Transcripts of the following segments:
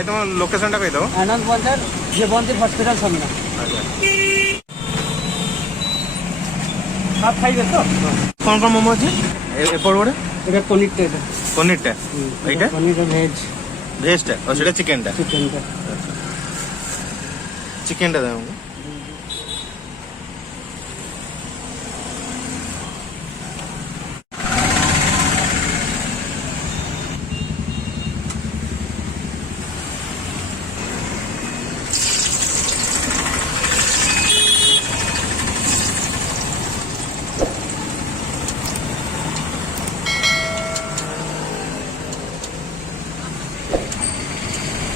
भाई तुम लोकेशन टा कही दो। आनंद बंदर जीवंती हॉस्पिटल सामने। आप खाइबे तो कौन कौन मोमो अच्छे एपड़ गोटे এটা পনিরটা এটা पनीरटा এইটা পনিরটা ভেজ ভেজটা আর সেটা চিকেনটা চিকেনটা চিকেনটা দাও আমাকে।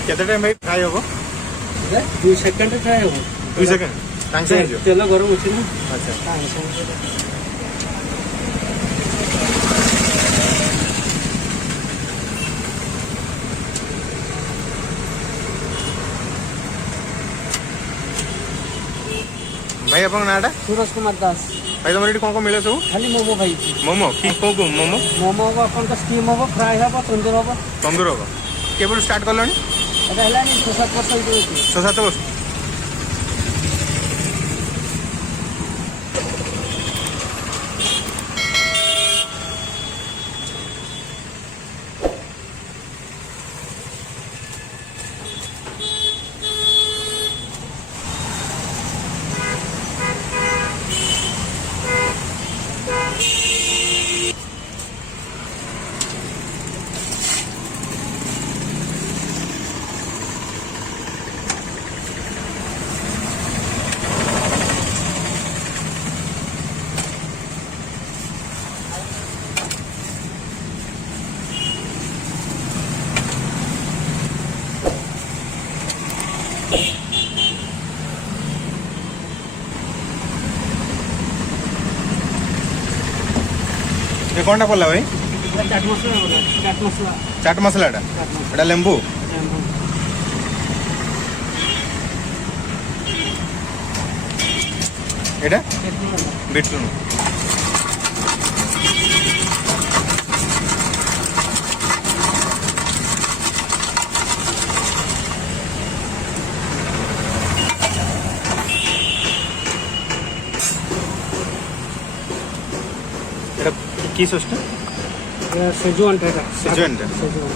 केते टाइम भाई फ्राई होबो? 2 সেকেন্ড ফ্রাই হবে 2 सेकंड साଙ୍ଗे साଙ୍ଗे जो তেল গরম আছে না। अच्छा সাଙ୍ଗে সাঙ্গে भाई अपन नाटा সুরজ কুমার দাস। भाई तुम एठी कोन कोन मिले सब? খালি মোমো খাইছি। मोमो की को मोमो মোমো হব আপনার স্টিম হব ফ্রাই হব তন্দুর হব। तंदूर होबो केबल स्टार्ट करलनी? এটা হেলানি 6-7 বছর হইছে। 6-7 वर्ष ये कोनटा पड़ला भाई? চাট মশলা হবে চাট মশলা चाट मसालाटा एटा लेंबू एटा बीट लून एटा की सस्टा সেজুয়ানটা এটা सेजवानटा সেজুয়ান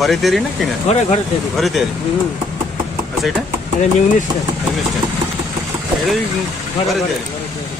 घरे तेरी ना किना ঘরে ঘরে তৈরি। घरे तेरी अच्छा एटा এটা নিউনিসটা मिस्टर एटा ঘরে घरे ঘরে तेरी ঘরে তৈরি।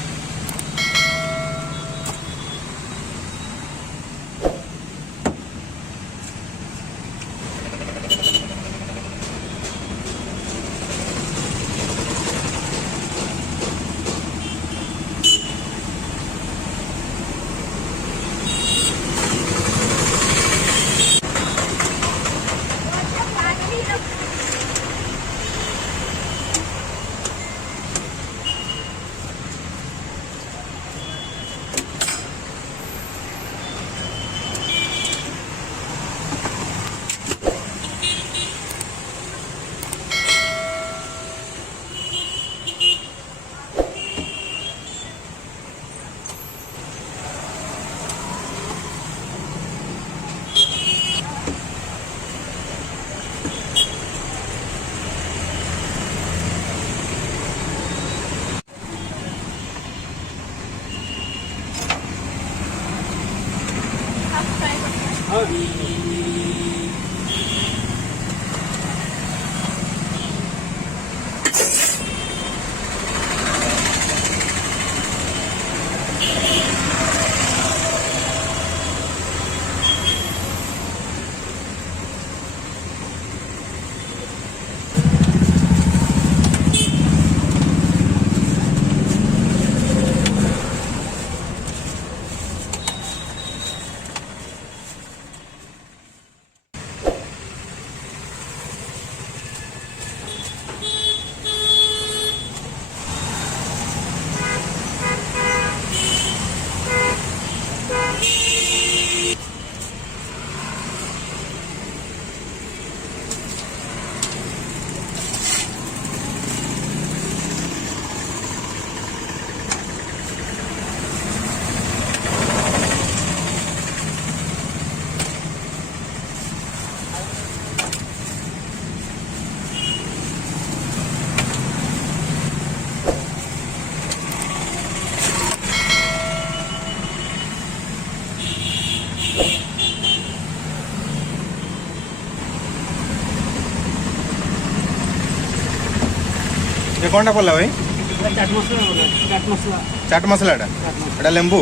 ये कौन टा पड़ला भाई এটা চাট মশলা বলে চাট মশলা चाट मसला टा চাট মশলা एटा लेंबू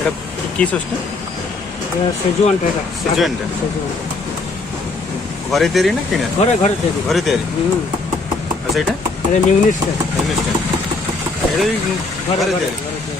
एटा की सॉसटा এটা সেজুয়ান টাইপ সেজুয়ান টা? সেজুয়ান घरे तैयारी ना किने ঘরে ঘরে তৈরি घरे तैयारी अच्छा एटा এটা মিউনিসটা मिस्टर एटा ঘরে घरे ঘরে तैयारी ঘরে তৈরি।